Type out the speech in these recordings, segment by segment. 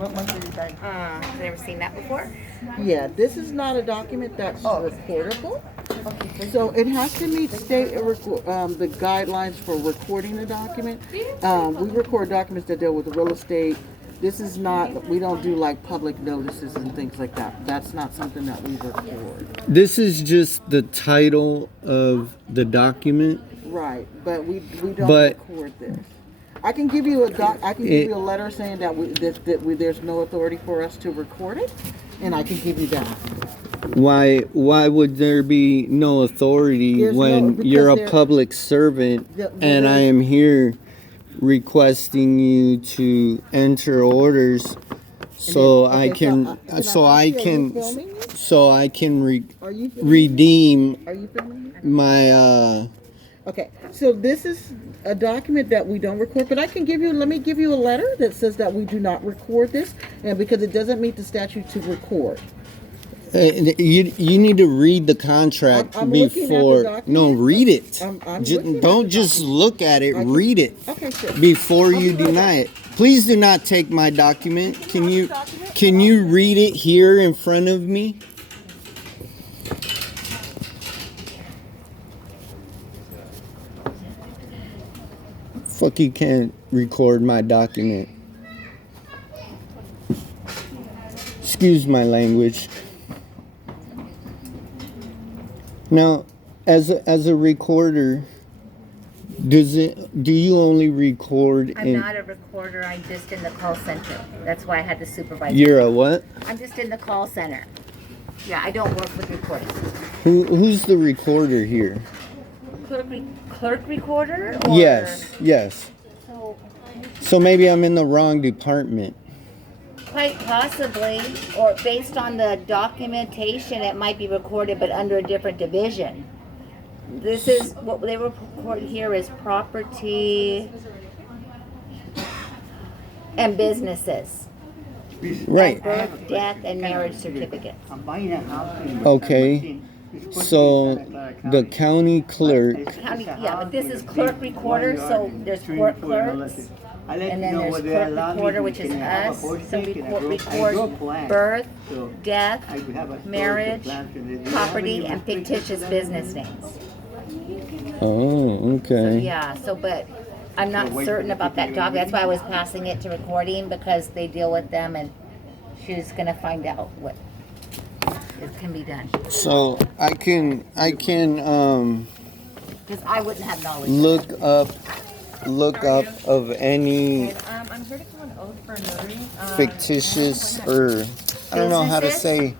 What month did you die? Never seen that before. Yeah, this is not a document that's recordable. Okay. So it has to meet the guidelines for recording a document. We record documents that deal with real estate. This is not, we don't do like public notices and things like that. That's not something that we record. This is just the title of the document. Right, but we don't But- record this. I can give you give you a letter saying that there's no authority for us to record it, and I can give you that. Why would there be no authority when you're a public servant and I am here requesting you to enter orders so I can redeem Are you filming? my Okay, so this is a document that we don't record, but let me give you a letter that says that we do not record this, and because it doesn't meet the statute to record. you need to read the contract I'm looking at the before. document. No, read it. I'm looking at Don't the just document. look at it. Read it Okay, sure. before you deny it. Please do not take my document. Can you read it here in front of me? Fuck, you can't record my document. Excuse my language. Now, as a recorder, do you only record I'm not a recorder. I'm just in the call center. That's why I had the supervisor. You're a what? I'm just in the call center. Yeah, I don't work with recording. Who's the recorder here? Clerk recorder? Or, Yes. So maybe I'm in the wrong department. Quite possibly, or based on the documentation, it might be recorded, but under a different division. This is what they report here is property and businesses. Right. Birth, death, and marriage certificates. I'm buying a house. Okay. So the county clerk. Yeah, but this is clerk recorder, so there's court clerks. And then there's clerk recorder, which is us. So we record birth, death, marriage, property, and fictitious business names. Oh, okay. Yeah, but I'm not certain about that doc. That's why I was passing it to recording, because they deal with them, and she's gonna find out what can be done. So I can Because I wouldn't have knowledge. look up of any I'm here to call an oath for a notary. fictitious or I don't know how to say.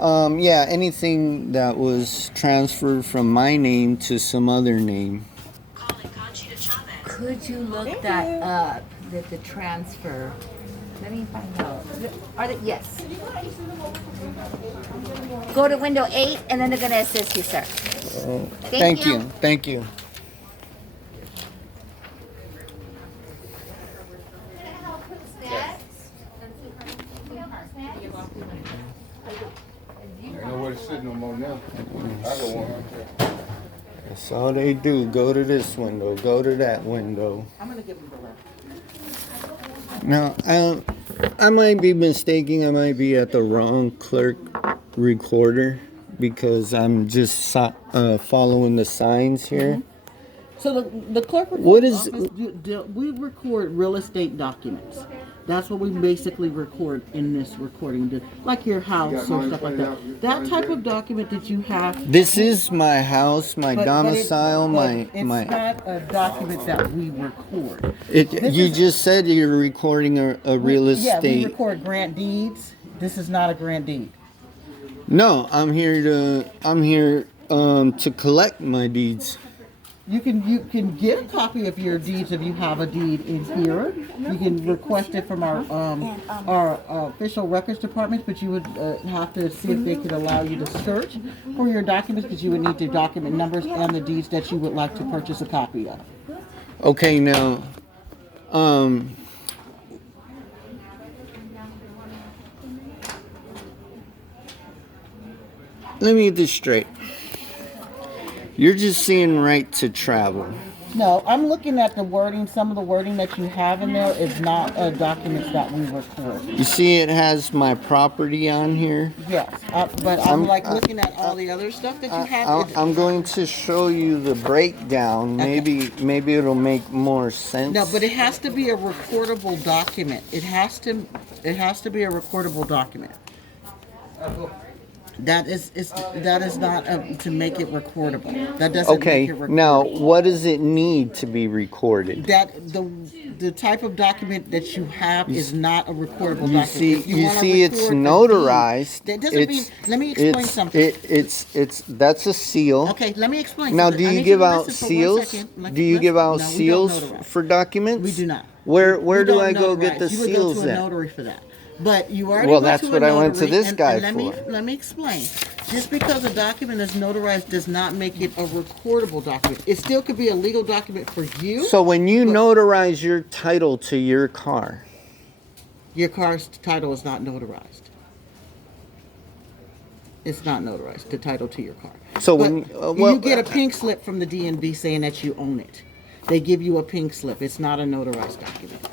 Anything that was transferred from my name to some other name. Could you look that up? The transfer. Let me find out. Are they? Yes. Go to window 8, and then they're gonna assist you, sir. Thank you. Thank you. Ain't nowhere to sit no more now. I go one right there. That's all they do. Go to this window. Go to that window. I'm gonna give them the letter. Now, I might be mistaken. I might be at the wrong clerk recorder because I'm just following the signs here. So the clerk What is- office, we record real estate documents. That's what we basically record in this recording, like your house or stuff like that. That type of document that you have. This is my house, my domicile, it's my. not a document that we record. You just said you're recording a real Yeah, we estate. record grant deeds. This is not a grant deed. No, I'm here to collect my deeds. You can get a copy of your deeds if you have a deed in here. You can request it from our official records department, but you would have to see if they could allow you to search for your documents, because you would need the document numbers and the deeds that you would like to purchase a copy of. Okay, now, let me get this straight. You're just seeing right to travel. No, I'm looking at the wording. Some of the wording that you have in there is not documents that we record. You see, it has my property on here. Yes, but I'm like looking at all the other stuff that you have. I'm going to show you the breakdown. Okay. Maybe it'll make more sense. No, but it has to be a recordable document. It has to be a recordable document. That is not to make it recordable. That doesn't make it recordable. Now what does it need to be recorded? That the type of document that you have is not a recordable document. You see, it's notarized. That doesn't mean. Let me explain something. That's a seal. Okay, let me explain. Now, something. do I you need give to out listen for 1 seals? second. Do you give out No, we don't seals notarize. for documents? We do not. Where We do don't I go notarize. get the You would seals go to a at? notary for that. But you already Well, went that's to a what I went to notary, this and guy let me explain. Just because a document is notarized does not make it a recordable document. It still could be a legal document for you. So when you notarize your title to your car, Your car's title is not notarized. It's not notarized, the title to your car. so But when you get a pink slip from the DMV saying that you own it. They give you a pink slip. It's not a notarized document.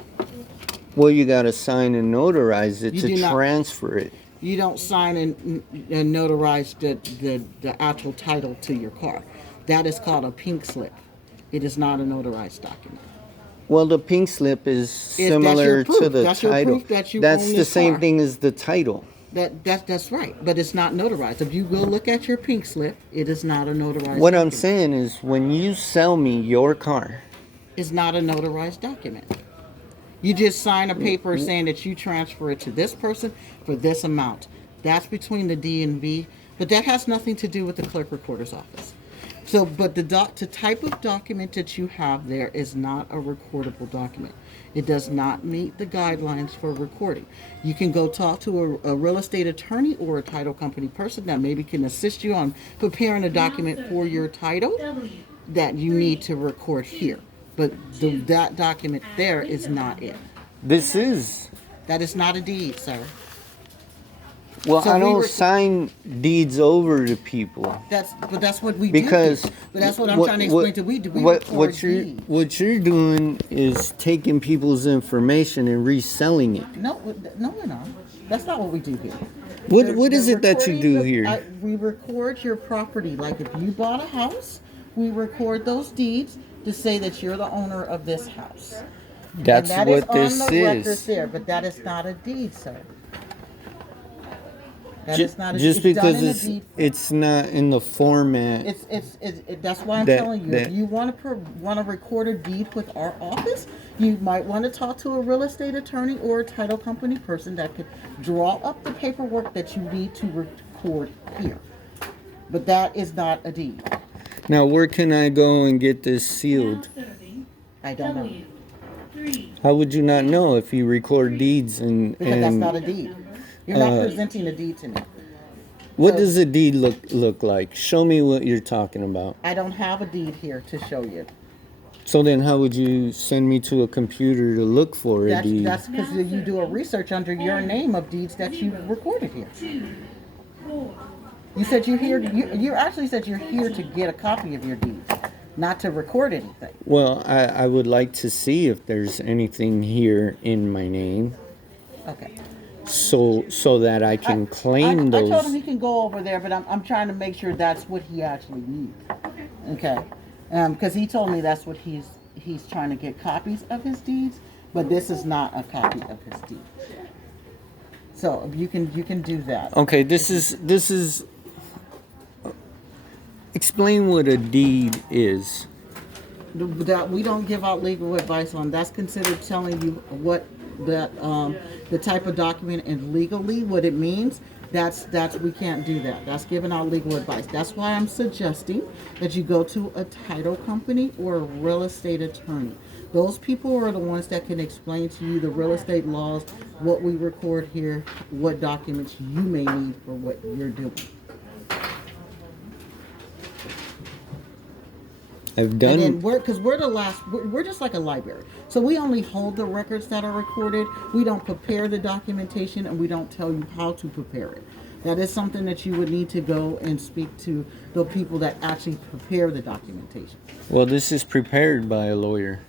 well, you got to sign and notarize it You to do not. transfer it. You don't sign and notarize the actual title to your car. That is called a pink slip. It is not a notarized document. Well, the pink slip is that's similar your proof. to the That's your title. proof that you That's own the this same car. thing as the title. That's right, but it's not notarized. If you go look at your pink slip, it is not a notarized. What I'm document. saying is, when you sell me your car, It's not a notarized document. You just sign a paper saying that you transfer it to this person for this amount. That's between the DMV, but that has nothing to do with the clerk recorder's office. So, but the type of document that you have there is not a recordable document. It does not meet the guidelines for recording. You can go talk to a real estate attorney or a title company person that maybe can assist you on preparing a document for your title that you need to record here. But that document there is not it. this is. That is not a deed, sir. Well, So I we don't were- sign deeds over to people But that's what we because. do. But that's what I'm trying to explain to we do. We record deeds. what you're doing is taking people's information and reselling it. No, we're not. That's not what we do here. What is it that you do here? We record your property. Like if you bought a house, we record those deeds to say that you're the owner of this house. That's and that what is this on the record is. there, but that is not a deed, sir. That is not a Just it's done because in a deed. it's not in the format. That's why I'm That- telling you. that- If you want to record a deed with our office, you might want to talk to a real estate attorney or a title company person that could draw up the paperwork that you need to record here. But that is not a deed. Now, where can I go and get this sealed? I don't know How would you not know if you record deeds and because that's not a deed. You're not presenting a deed to me. what does a deed look like? Show me what you're talking about. I don't have a deed here to show you. So then, how would you send me to a computer to look for a deed? That's because you do a research under your name of deeds that you recorded here. You said you're here. You actually said you're here to get a copy of your deeds, not to record anything. Well, I would like to see if there's anything here in my name, Okay. so that I can claim I those. told him he can go over there, but I'm trying to make sure that's what he actually needs. Okay. Because he told me that's what he's trying to get copies of his deeds, but this is not a copy of his deed. So you can do that. Okay, this is. Explain what a deed is. That we don't give out legal advice on. That's considered telling you what the type of document and legally what it means. That's we can't do that. That's giving out legal advice. That's why I'm suggesting that you go to a title company or a real estate attorney. Those people are the ones that can explain to you the real estate laws, what we record here, what documents you may need for what you're doing. I've done. And then because we're just like a library. So we only hold the records that are recorded. We don't prepare the documentation and we don't tell you how to prepare it. That is something that you would need to go and speak to the people that actually prepare the documentation. Well, this is prepared by a lawyer.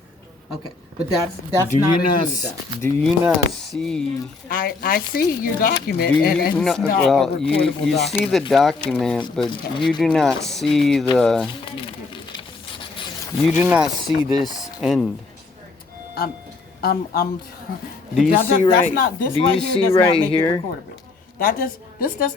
Okay, but that's Do not you a not? deed, though. Do you not see? I see your document, Do and you it's not? not a Well, recordable you document. see the document, but you do not see the. You do not see this end. I'm. Do you that- see that's right? Not, this Do right you here see does right not make here? It recordable. This does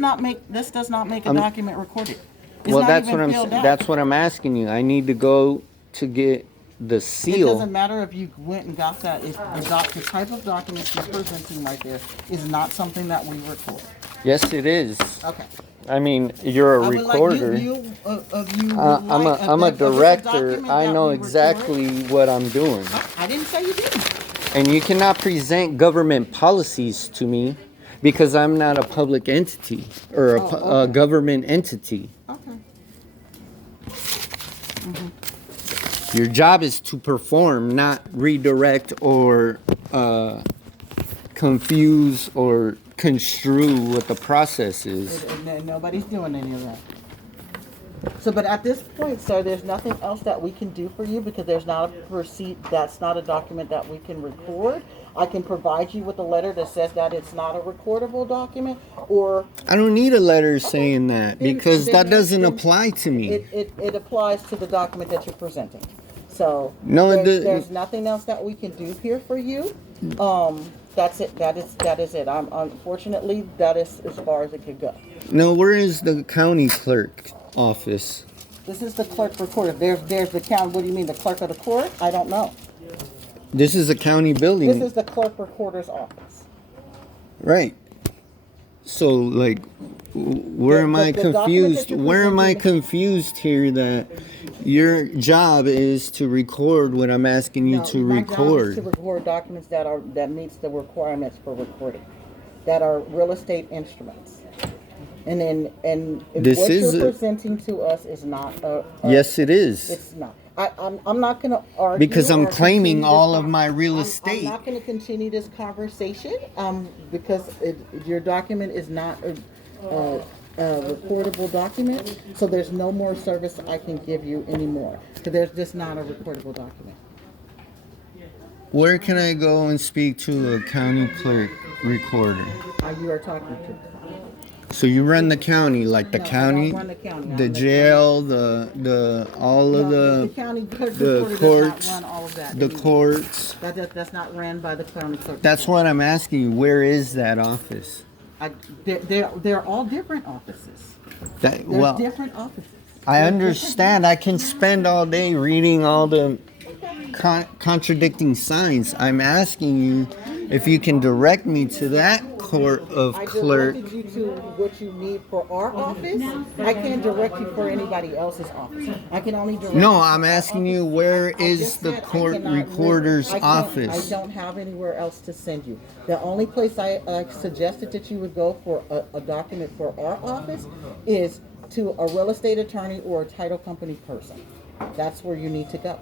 not make a document recorded. It's Well, not that's even what I'm. filled out. That's what I'm asking you. I need to go to get the It seal. doesn't matter if you went and got that. If the type of document you're presenting right there is not something that we record. Yes, it is. Okay. I mean, you're a I would recorder. Like you would I'm like a if it's a director. document I that know we record- exactly what I'm doing. I didn't say you didn't. And you cannot present government policies to me because I'm not a public entity or a government entity. Okay. Your job is to perform, not redirect or confuse or construe what the process is. And nobody's doing any of that. So, but at this point, sir, there's nothing else that we can do for you because there's not a receipt. That's not a document that we can record. I can provide you with a letter that says that it's not a recordable document, or I don't need a letter saying that because then- that doesn't then apply to me. it applies to the document that you're presenting. So No, there's nothing else that we can do here for you. That's it. That is it. Unfortunately, that is as far as it could go. No, where is the county clerk office? This is the clerk recorder. There's the count. What do you mean, the clerk of the court? I don't know. This is a county building. This is the clerk recorder's office. Right. So, like, where am I The document that confused? you're Where am I presenting- confused here that your job is to record what I'm asking you No, to my job is record? to record documents that meets the requirements for recording, that are real estate instruments. And then This what is you're a- presenting to us is not a Yes, it is. It's not. I'm not going to argue. Because I'm or claiming continue all this of my real estate. I'm not going to continue this conversation because your document is not a recordable document. So there's no more service I can give you anymore. So there's just not a recordable document. Where can I go and speak to a county clerk recorder? You are talking to. So you run the county, like the No, I county, don't run the county. I'm the jail, the all of the the county clerk the recorder courts, does not run all of that. the courts. That's not ran by the county clerk. That's what I'm asking you. Where is that office? They're all different offices. That, There's well, different offices. I understand. I can spend all day reading all the contradicting signs. I'm asking you if you can direct me to that court of I clerk. directed you to what you need for our office. I can't direct you for anybody else's office. I can only direct. No, you to I'm our asking office. you where I is just the said I court cannot recorder's I office? don't have anywhere else to send you. The only place I suggested that you would go for a document for our office is to a real estate attorney or a title company person. That's where you need to go.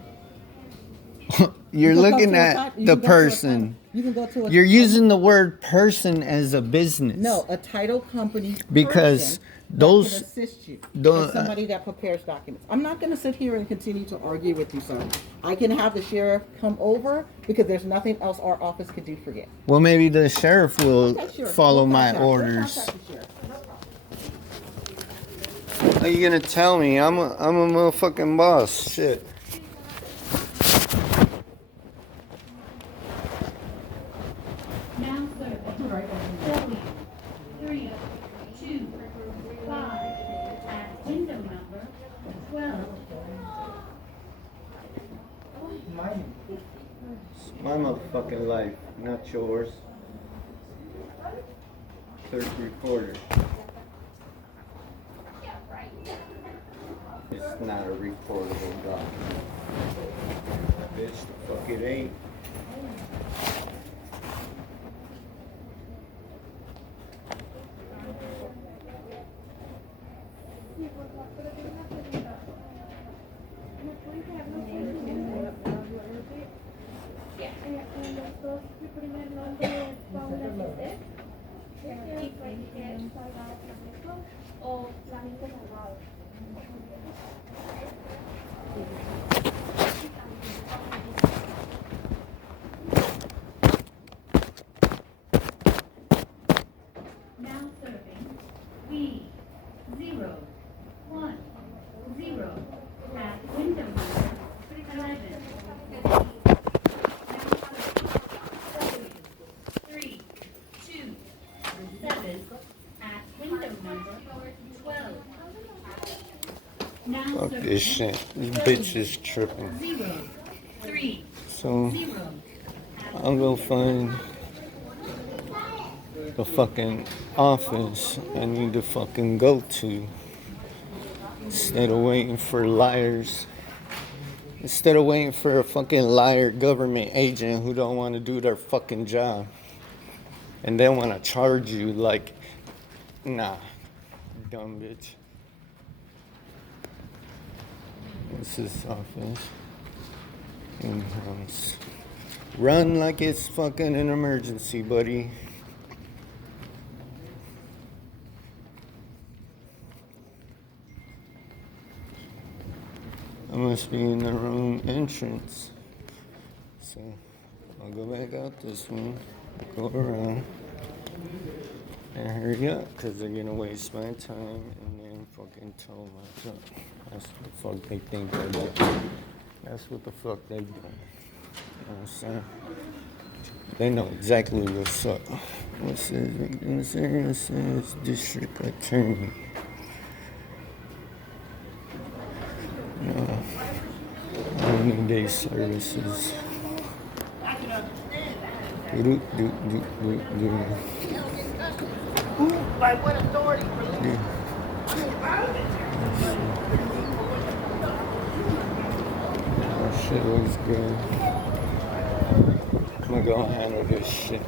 You're You can go looking to a at ti- you the can go to a person. title- You can go to a. You're using the word person as a business. No, a title company Because person those- that can assist you. the- Somebody that prepares documents. I'm not going to sit here and continue to argue with you, sir. I can have the sheriff come over because there's nothing else our office could do for you. Well, maybe the sheriff will Okay, sure. follow We'll my contact- we'll orders. contact the sheriff. How you gonna tell me? I'm a motherfucking boss. Shit. Now, sir, 3, 2, 5, at window number 12. It's my motherfucking life, not yours. Clerk recorder. It's not a recordable document. Bitch, the fuck it ain't. Now serving B010 at window number 11. W327 at window number 12. Now Fuck serving this shit. This bitch is tripping. 030 So I'll go find the fucking office I need to fucking go to instead of waiting for liars. Instead of waiting for a fucking liar government agent who don't want to do their fucking job. And they want to charge you like, nah, dumb bitch. This is office. In-house. Run like it's fucking an emergency, buddy. I must be in the wrong entrance. So I'll go back out this one, go around, and hurry up, because they're gonna waste my time and then fucking tow my truck. That's what the fuck they think they're doing. That's what the fuck they doing. You know what I'm saying? They know exactly what's up. What's this area says district attorney. No, I don't need these services. Do. By what authority? That shit looks good. I'm gonna go handle this shit.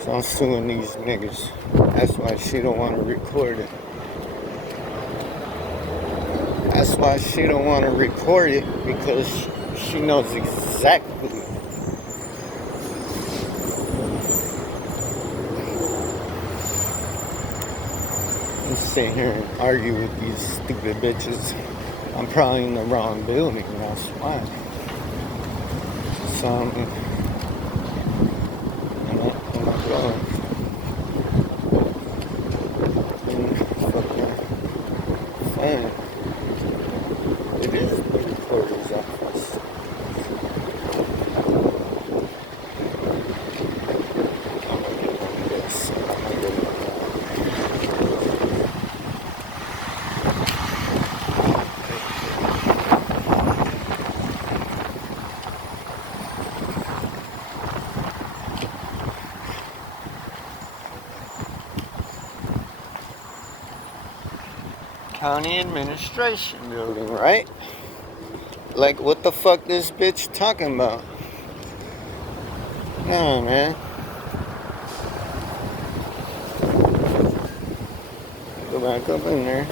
So I'm suing these niggas. That's why she don't want to record it. That's why she don't want to record it, because she knows exactly. I'm sit here and argue with these stupid bitches. I'm probably in the wrong building, that's why. So I'm going. Fucking fine. It is the recorder's office. I'm gonna get on this. County Administration Building, right? Like, what the fuck this bitch talking about? No, man. Go back up in there.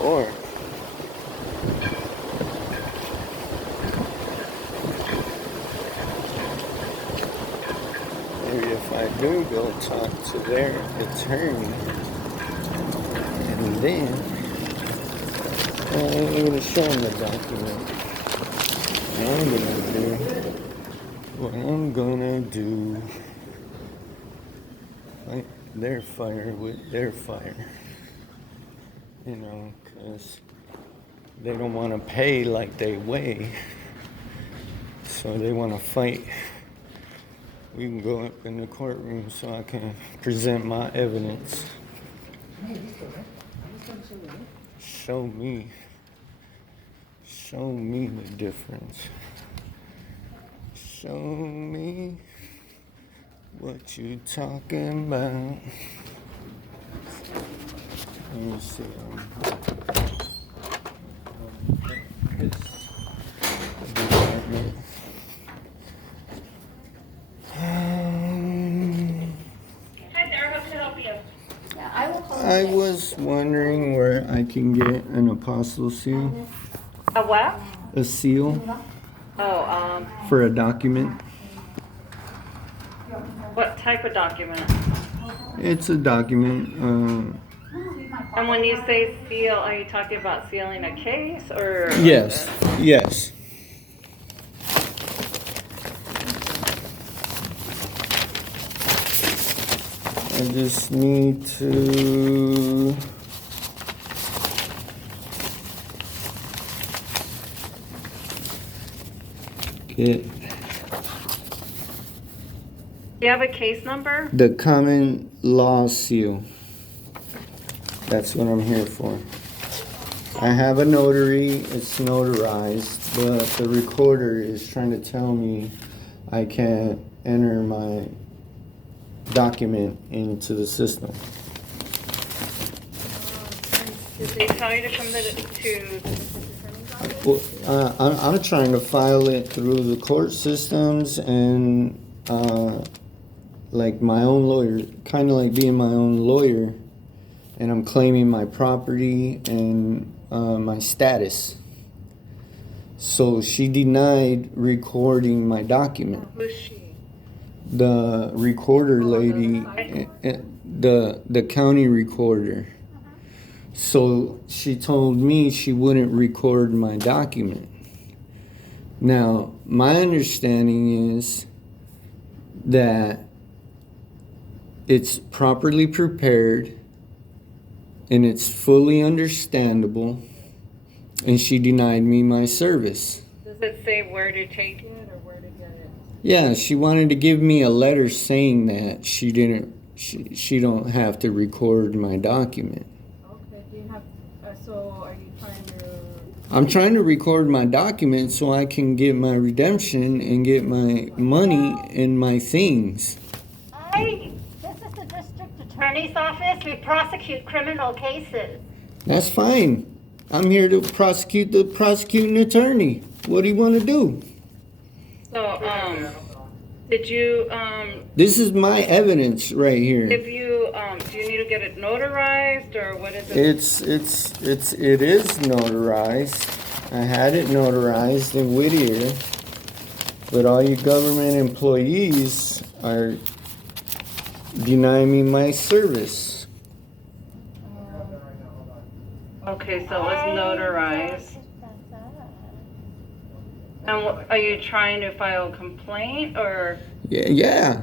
Or maybe if I do go talk to their attorney, and then I'm going to show them the document. What I'm gonna do, fight their fire with their fire. You know, because they don't want to pay like they weigh, so they want to fight. We can go up in the courtroom so I can present my evidence. Show me the difference. Show me what you talking about. Let me see. Department. Hi there, how can I help you? Yeah, I will call. I was wondering where I can get an apostle seal, A what? a seal Oh, for a document. what type of document? It's a document. And when you say seal, are you talking about sealing a case or? Yes, yes. I just need to. Get Do you have a case number? the common law seal. That's what I'm here for. I have a notary, it's notarized, but the recorder is trying to tell me I can't enter my document into the system. Did they tell you to come to? Well, I'm trying to file it through the court systems and like my own lawyer, kind of like being my own lawyer, and I'm claiming my property and my status. So she denied recording my document. Who's she? The recorder lady, the county recorder. So she told me she wouldn't record my document. Now, my understanding is that it's properly prepared and it's fully understandable, and she denied me my service. Does it say where to take it or where to get it? Yeah, she wanted to give me a letter saying that she don't have to record my document. Okay, do you have, so are you trying to? I'm trying to record my document so I can get my redemption and get my money and my things. Hi, this is the district attorney's office. We prosecute criminal cases. That's fine. I'm here to prosecute the prosecuting attorney. What do you want to do? So, did you, This is my evidence right here. if you, do you need to get it notarized or what is it? It is notarized. I had it notarized in Whittier, but all you government employees are denying me my service. Okay, so it was notarized. And are you trying to file a complaint or? Yeah,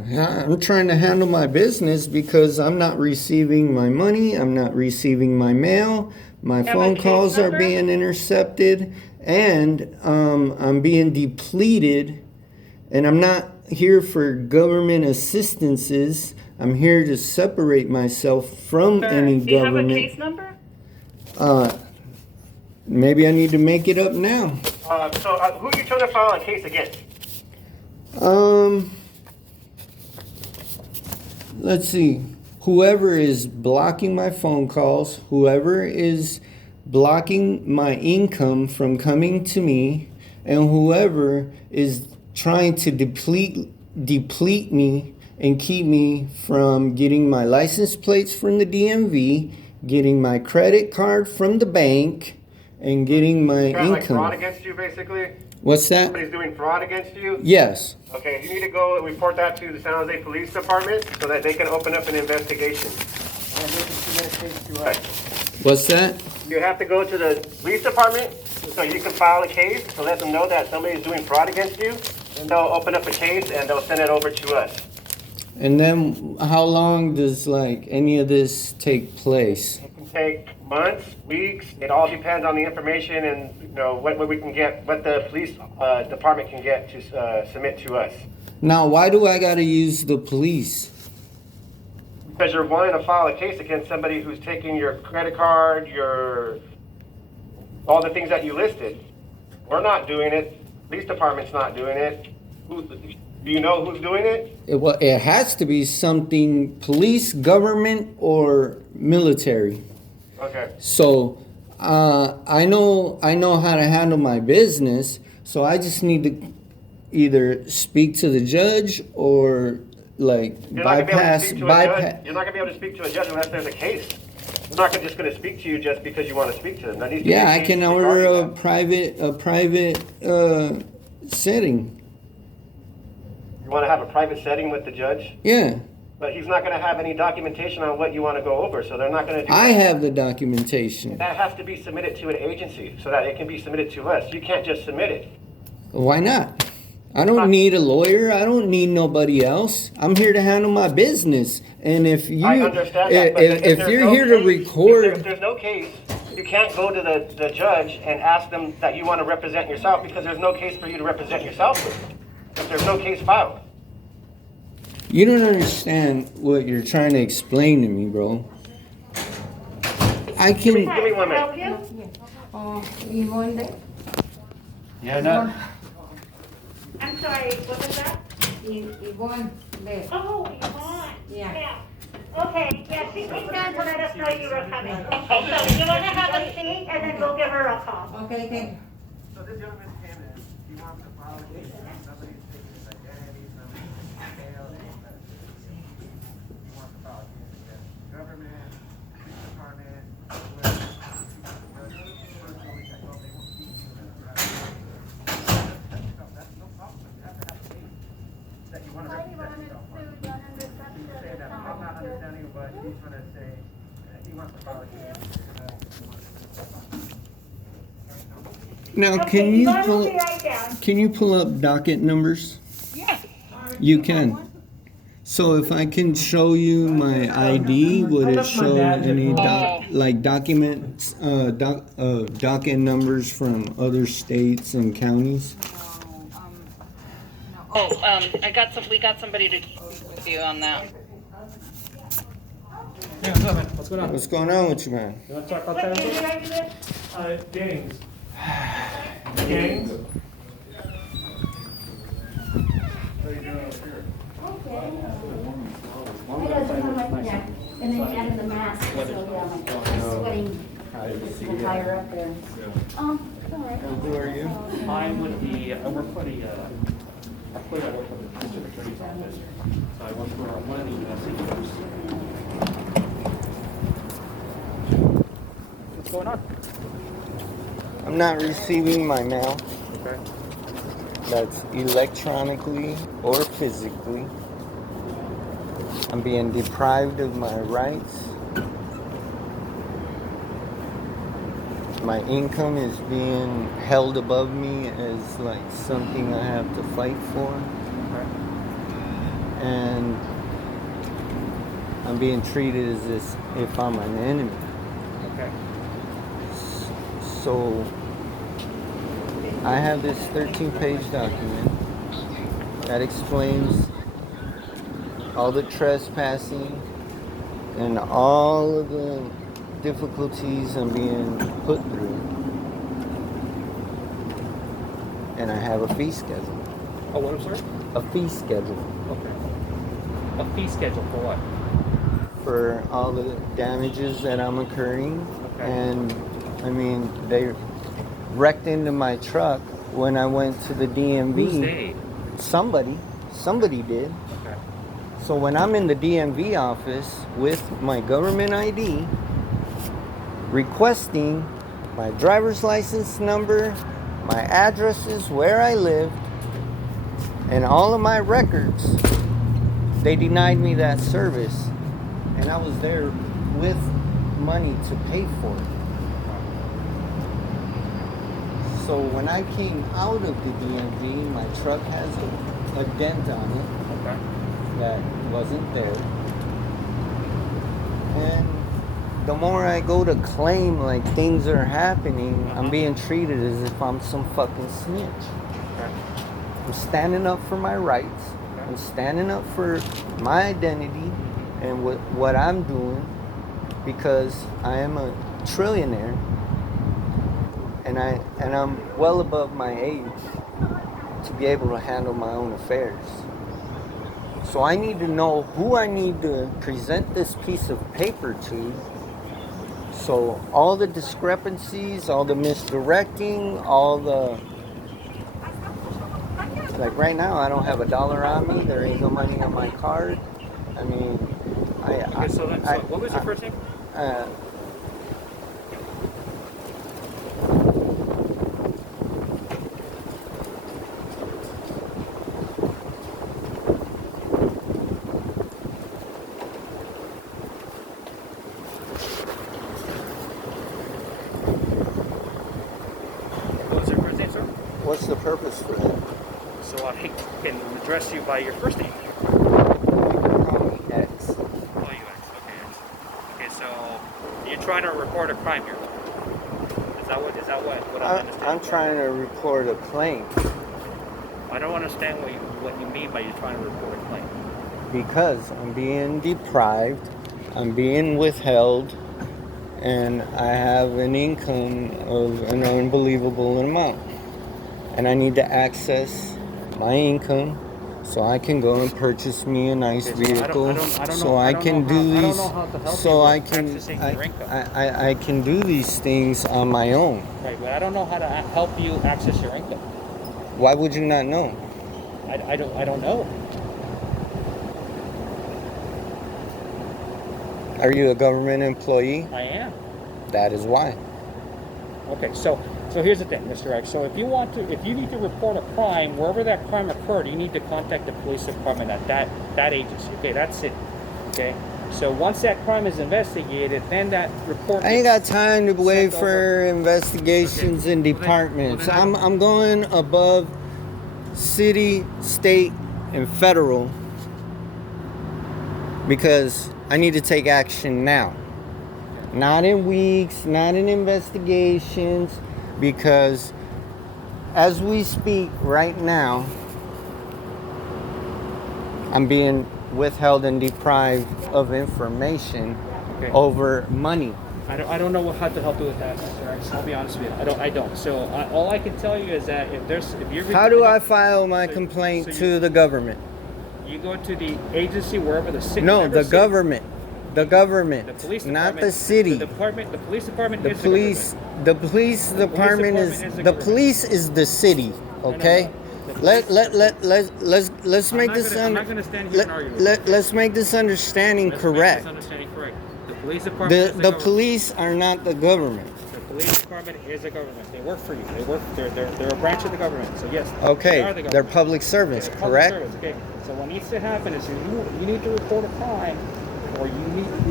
I'm trying to handle my business because I'm not receiving my money, I'm not receiving my mail, my have a phone case calls are number? being intercepted, and I'm being depleted, and I'm not here for government assistances. I'm here to separate myself from any Do you have a government. case number? Maybe I need to make it up now. Who are you trying to file a case against? Let's see. Whoever is blocking my phone calls, whoever is blocking my income from coming to me, and whoever is trying to deplete me and keep me from getting my license plates from the DMV, getting my credit card from the bank, and getting my Trying like fraud income. against you, basically? What's that? Somebody's doing fraud against you? Yes. Okay, you need to go and report that to the San Jose Police Department so that they can open up an investigation. And they can submit a case to us. Right. What's that? You have to go to the police department so you can file a case to let them know that somebody's doing fraud against you. And they'll open up a case and they'll send it over to us. And then how long does like any of this take place? It can take months, weeks. It all depends on the information and what we can get, what the police department can get to submit to us. Now, why do I gotta use the police? Because you're wanting to file a case against somebody who's taking your credit card, all the things that you listed. We're not doing it. Police department's not doing it. Do you know who's doing it? It has to be something police, government, or military. Okay. So I know how to handle my business. So I just need to either speak to the judge or like You're not gonna be able to bypass. speak to a judge. You're not gonna be able to speak to a judge unless there's a case. I'm not just going to speak to you just because you want to speak to them. That needs to be Yeah, I changed can order regarding a private setting. You want to have a private setting with the judge, Yeah, but he's not going to have any documentation on what you want to go over, so they're not going to do I that. have the documentation. That has to be submitted to an agency so that it can be submitted to us. You can't just submit it. Why not? I don't need a lawyer. I don't need nobody else. I'm here to handle my business. And if you, I understand that, but if there's you're no here to case- record, if there's no case, you can't go to the judge and ask them that you want to represent yourself because there's no case for you to represent yourself with. If there's no case filed. you don't understand what you're trying to explain to me, bro. I Give me can. 1 minute. Help you? Yeah, no. I'm sorry, what was that? Yvonne left. Oh, Yvonne. Yeah. Okay, yeah, she came down to let us know you were coming. Okay, so you wanna have a seat and then we'll give her a call. Okay, thank you. So this gentleman came in, he wants to file a case, somebody's taking his identity, somebody's failed, he wants to file a case against the government, police department, that's no problem, you have to have a case that you want to represent yourself on. He's saying that I'm not understanding, but he's gonna say, he wants to file a case. Now, Okay, Yvonne will be right down. can you pull up docket numbers? Yeah. You can. So if I can show you my ID, would it show any documents, docket numbers from other states and counties? We got somebody to with you on that. Yeah, what's up, man? What's going on? What's going on with you, man? You want to talk about What that? did I do it? Gangs. Gangs? And then added the mask, so yeah, like sweating higher up there. Who are you? I'm with the, I work for the, I work for the district attorney's office. So I work for one of the investigators. What's going on? I'm not receiving my mail. Okay. That's electronically or physically. I'm being deprived of my rights. My income is being held above me as like something I have to fight for. Okay. And I'm being treated as if I'm an enemy. Okay. So I have this 13-page document that explains all the trespassing and all of the difficulties I'm being put through. And I have a fee schedule. Oh, what, I'm sorry? A fee schedule Okay. A fee schedule for what? for all the damages that I'm incurring. Okay. And I mean, they wrecked into my truck when I went to the DMV. Who's they? Somebody did. Okay. So when I'm in the DMV office with my government ID, requesting my driver's license number, my addresses, where I lived, and all of my records, they denied me that service. And I was there with money to pay for it. So when I came out of the DMV, my truck has a dent on it Okay. that wasn't there. And the more I go to claim like things are happening, I'm being treated as if I'm some fucking snitch. Okay. I'm standing up for my rights. I'm standing up for my identity and what I'm doing because I am a trillionaire and I'm well above my age to be able to handle my own affairs. So I need to know who I need to present this piece of paper to. So all the discrepancies, all the misdirecting, all the... Like right now, I don't have $1 on me. There ain't no money on my card. I mean, Okay, so what was your first name? What's the purpose for that? So I can address you by your first name. Call me X. Oh, you X. Okay. Okay, so you're trying to report a crime here. Is that what I'm understanding? I'm trying to report a claim. I don't understand what you mean by you're trying to report a claim. Because I'm being deprived, I'm being withheld, and I have an income of an unbelievable amount. And I need to access my income so I can go and purchase me a nice vehicle, so I can do these, so I can do these things on my own. Right, but I don't know how to help you access your income. Why would you not know? I don't know. Are you a government employee? I am. That is why. Okay, so here's the thing, Mr. X. So if you need to report a crime, wherever that crime occurred, you need to contact the police department at that agency. Okay, that's it. Okay. So once that crime is investigated, then that report. I ain't got time to wait for investigations in departments. I'm going above city, state, and federal because I need to take action now. Not in weeks, not in investigations, because as we speak right now, I'm being withheld and deprived of information over money. I don't know how to help you with that, Mr. X. I'll be honest with you. I don't. So all I can tell you is that if you're how do I file my complaint to the government? You go to the agency wherever the city. No, the government. The government, the police not the city. The police department the is police. the The police department is the police is the city. Okay. Let's make this. I'm not gonna stand here and argue with you. Let's make this understanding correct. The police department. The police are not the government. The police department is the government. They work for you. They're a branch of the government. So yes. Okay. They're public servants, correct? Public service, okay. So what needs to happen is you need to report a crime. Or you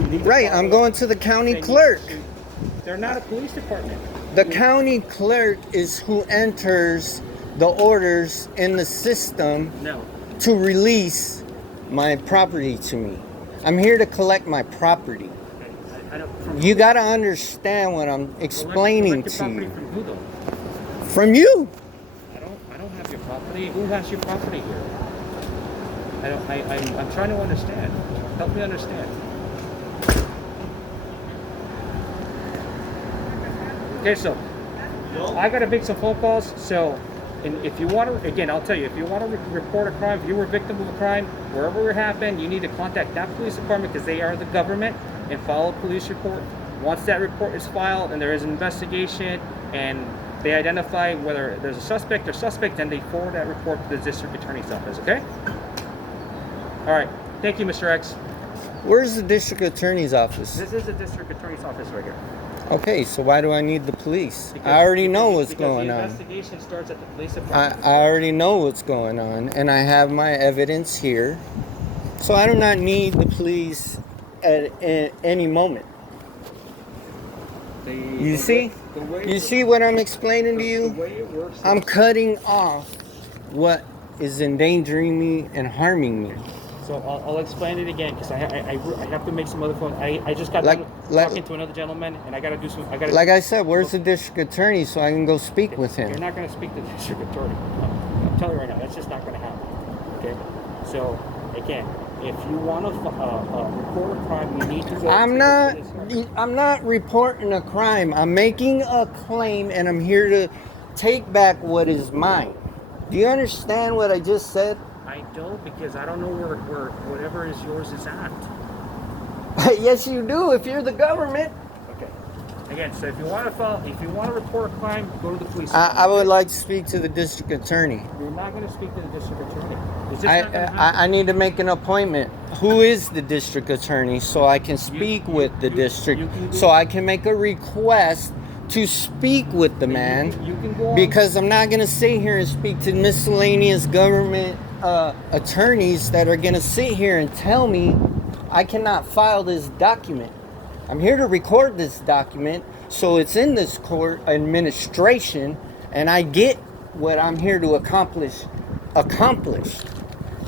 need right, I'm going to the county clerk. They're not a police department. The county clerk is who enters the orders in the system to release my property to me. I'm here to collect my property. You got to understand what I'm explaining to you. From who, though? From you. I don't have your property. Who has your property here? I'm trying to understand. Help me understand. Okay, so I gotta make some phone calls. So, and if you want to, again, I'll tell you, if you want to report a crime, if you were a victim of a crime, wherever it happened, you need to contact that police department because they are the government and file a police report. Once that report is filed and there is an investigation and they identify whether there's a suspect or suspect, then they forward that report to the district attorney's office. Okay. All right. Thank you, Mr. X. Where's the district attorney's office? This is the district attorney's office right here. Okay, so why do I need the police? I already know what's going on. The investigation starts at the police department. I already know what's going on, and I have my evidence here. So I do not need the police at any moment. You see? You see what I'm explaining to you? I'm cutting off what is endangering me and harming me. So I'll explain it again because I have to make some other phone. I just got talking to another gentleman and I got to do some. Like I said, where's the district attorney so I can go speak with him? You're not going to speak to the district attorney. I'm telling you right now, that's just not going to happen. Okay. So again, if you want to report a crime, you need to go. I'm not reporting a crime. I'm making a claim and I'm here to take back what is mine. Do you understand what I just said? I don't, because I don't know where whatever is yours is at. Yes, you do. If you're the government. Okay. Again, so if you want to report a crime, go to the police. I would like to speak to the district attorney. You're not going to speak to the district attorney. I need to make an appointment. Who is the district attorney so I can speak with the district, so I can make a request to speak with the man, because I'm not going to sit here and speak to miscellaneous government attorneys that are going to sit here and tell me I cannot file this document. I'm here to record this document so it's in this court administration and I get what I'm here to accomplish accomplished.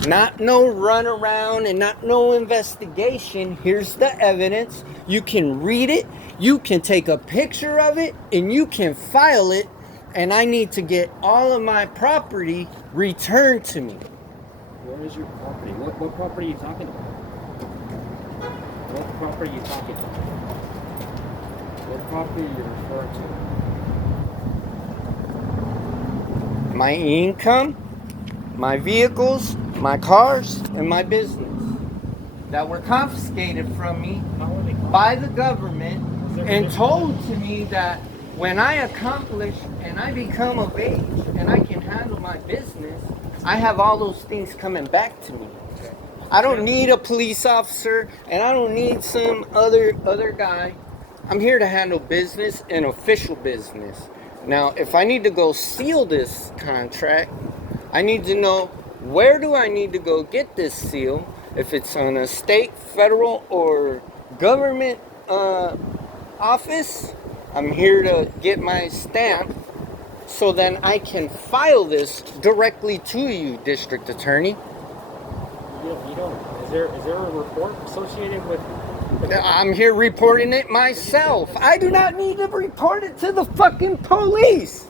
Not no run around and not no investigation. Here's the evidence. You can read it, you can take a picture of it, and you can file it. And I need to get all of my property returned to me. Where is your property? What property are you talking about? What property are you talking about? What property are you referring to? My income, my vehicles, my cars, and my business that were confiscated from me by the government and told to me that when I accomplish and I become of age and I can handle my business, I have all those things coming back to me. I don't need a police officer and I don't need some other guy. I'm here to handle business and official business. Now, if I need to go seal this contract, I need to know where do I need to go get this seal, if it's on a state, federal, or government office. I'm here to get my stamp so then I can file this directly to you, District Attorney. You don't. Is there a report associated with? I'm here reporting it myself. I do not need to report it to the fucking police.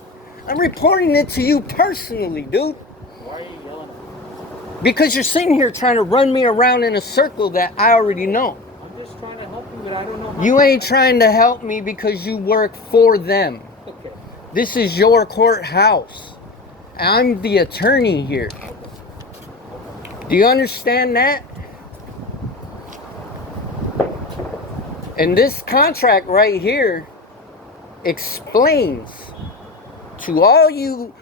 I'm reporting it to you personally, dude. Why are you yelling at me? Because you're sitting here trying to run me around in a circle that I already know. I'm just trying to help you, but I don't know how. You ain't trying to help me because you work for them. Okay. This is your courthouse. I'm the attorney here. Do you understand that? And this contract right here explains to all you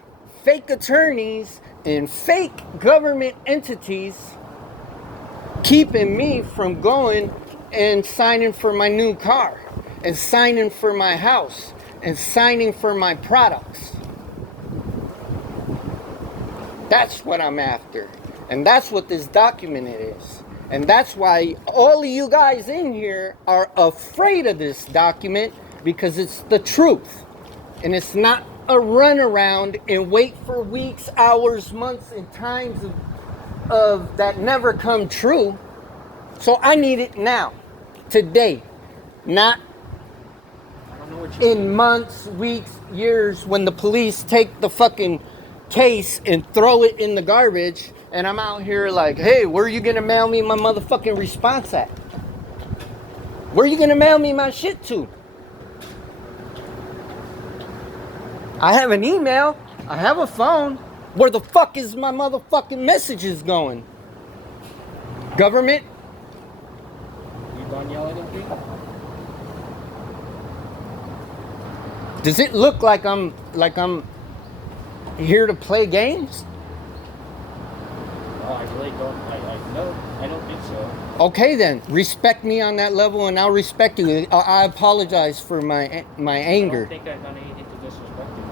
fake attorneys and fake government entities keeping me from going and signing for my new car and signing for my house and signing for my products. That's what I'm after. And that's what this document is. And that's why all of you guys in here are afraid of this document, because it's the truth. And it's not a runaround and wait for weeks, hours, months, and times of that never come true. So I need it now, today, not in months, weeks, years, when the police take the fucking case and throw it in the garbage, and I'm out here like, hey, where are you gonna mail me my motherfucking response at? Where are you gonna mail me my shit to? I have an email, I have a phone. Where the fuck is my motherfucking messages going? Government? You done yelling at me? Does it look like I'm here to play games? No, I really don't. I don't think so. Okay then, respect me on that level and I'll respect you. I apologize for my anger. I don't think I've done anything to disrespect you.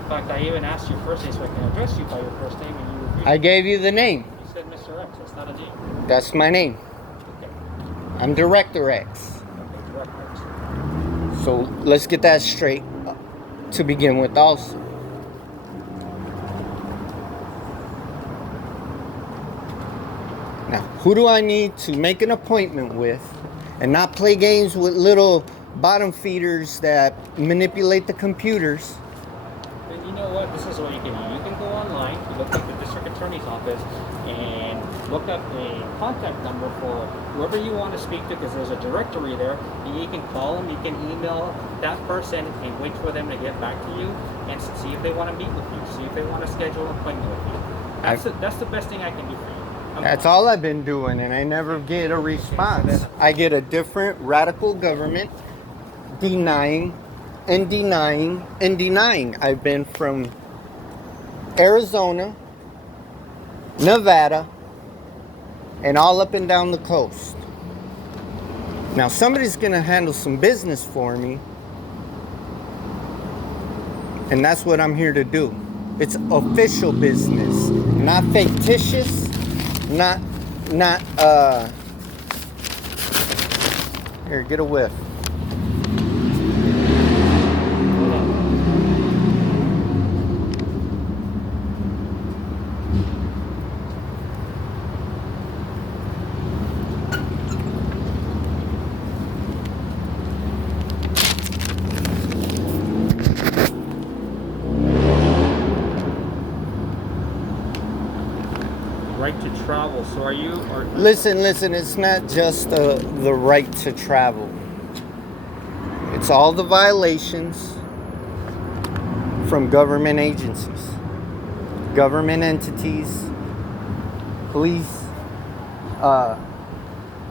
In fact, I even asked you first name so I can address you by your first name and you refused. I gave you the name. You said Mr. X. That's not a name. That's my name. Okay. I'm Director X. Okay, Director X. So let's get that straight to begin with also. Now, who do I need to make an appointment with and not play games with little bottom feeders that manipulate the computers? And you know what? This is what you can do. You can go online, you look at the district attorney's office, and look up a contact number for whoever you want to speak to, because there's a directory there, and you can call them, you can email that person, and wait for them to get back to you, and see if they want to meet with you, see if they want to schedule an appointment with you. That's the best thing I can do for you. That's all I've been doing, and I never get a response. I get a different radical government denying and denying and denying. I've been from Arizona, Nevada, and all up and down the coast. Now somebody's gonna handle some business for me, and that's what I'm here to do. It's official business, not fictitious, not here, get a whiff. travel. So are you? Listen. It's not just the right to travel. It's all the violations from government agencies, government entities, police.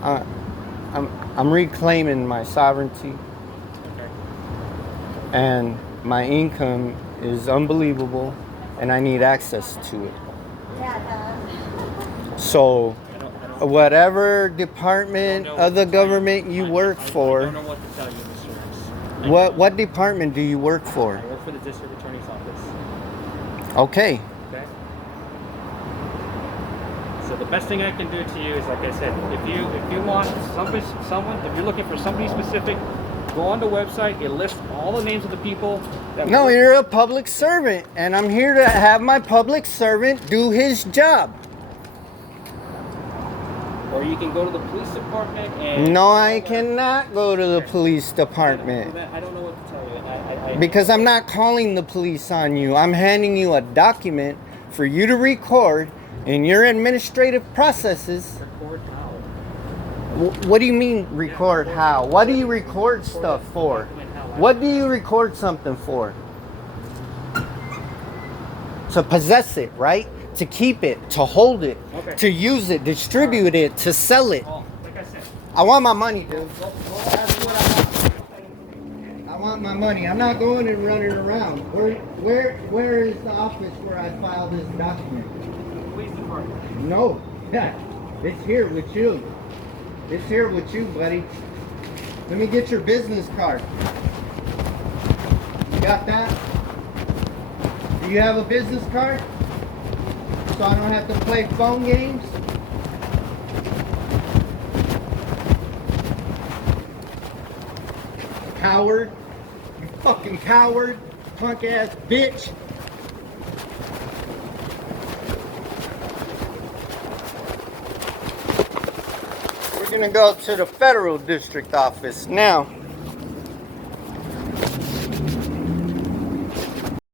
I'm reclaiming my sovereignty, and my income is unbelievable, and I need access to it. So, whatever department of the government you work for, I don't know what to tell you, Mr. X. what department do you work for? I work for the district attorney's office. Okay. Okay. So the best thing I can do to you is, like I said, if you want someone, if you're looking for somebody specific, go on the website. It lists all the names of the people. No, you're a public servant, and I'm here to have my public servant do his job. Or you can go to the police department and... No, I cannot go to the police department. I don't know what to tell you. Because I'm not calling the police on you. I'm handing you a document for you to record in your administrative processes. Record how? What do you mean record how? What do you record stuff for? What do you record something for? To possess it, right? To keep it, to hold it, to use it, distribute it, to sell it. Like I said, I want my money, dude. That's what I want my money. I'm not going and running around. Where is the office where I file this document? police department. No, yeah, it's here with you. It's here with you, buddy. Let me get your business card. You got that? Do you have a business card? So I don't have to play phone games? Coward. You fucking coward. Punk ass bitch. We're gonna go to the federal district office now.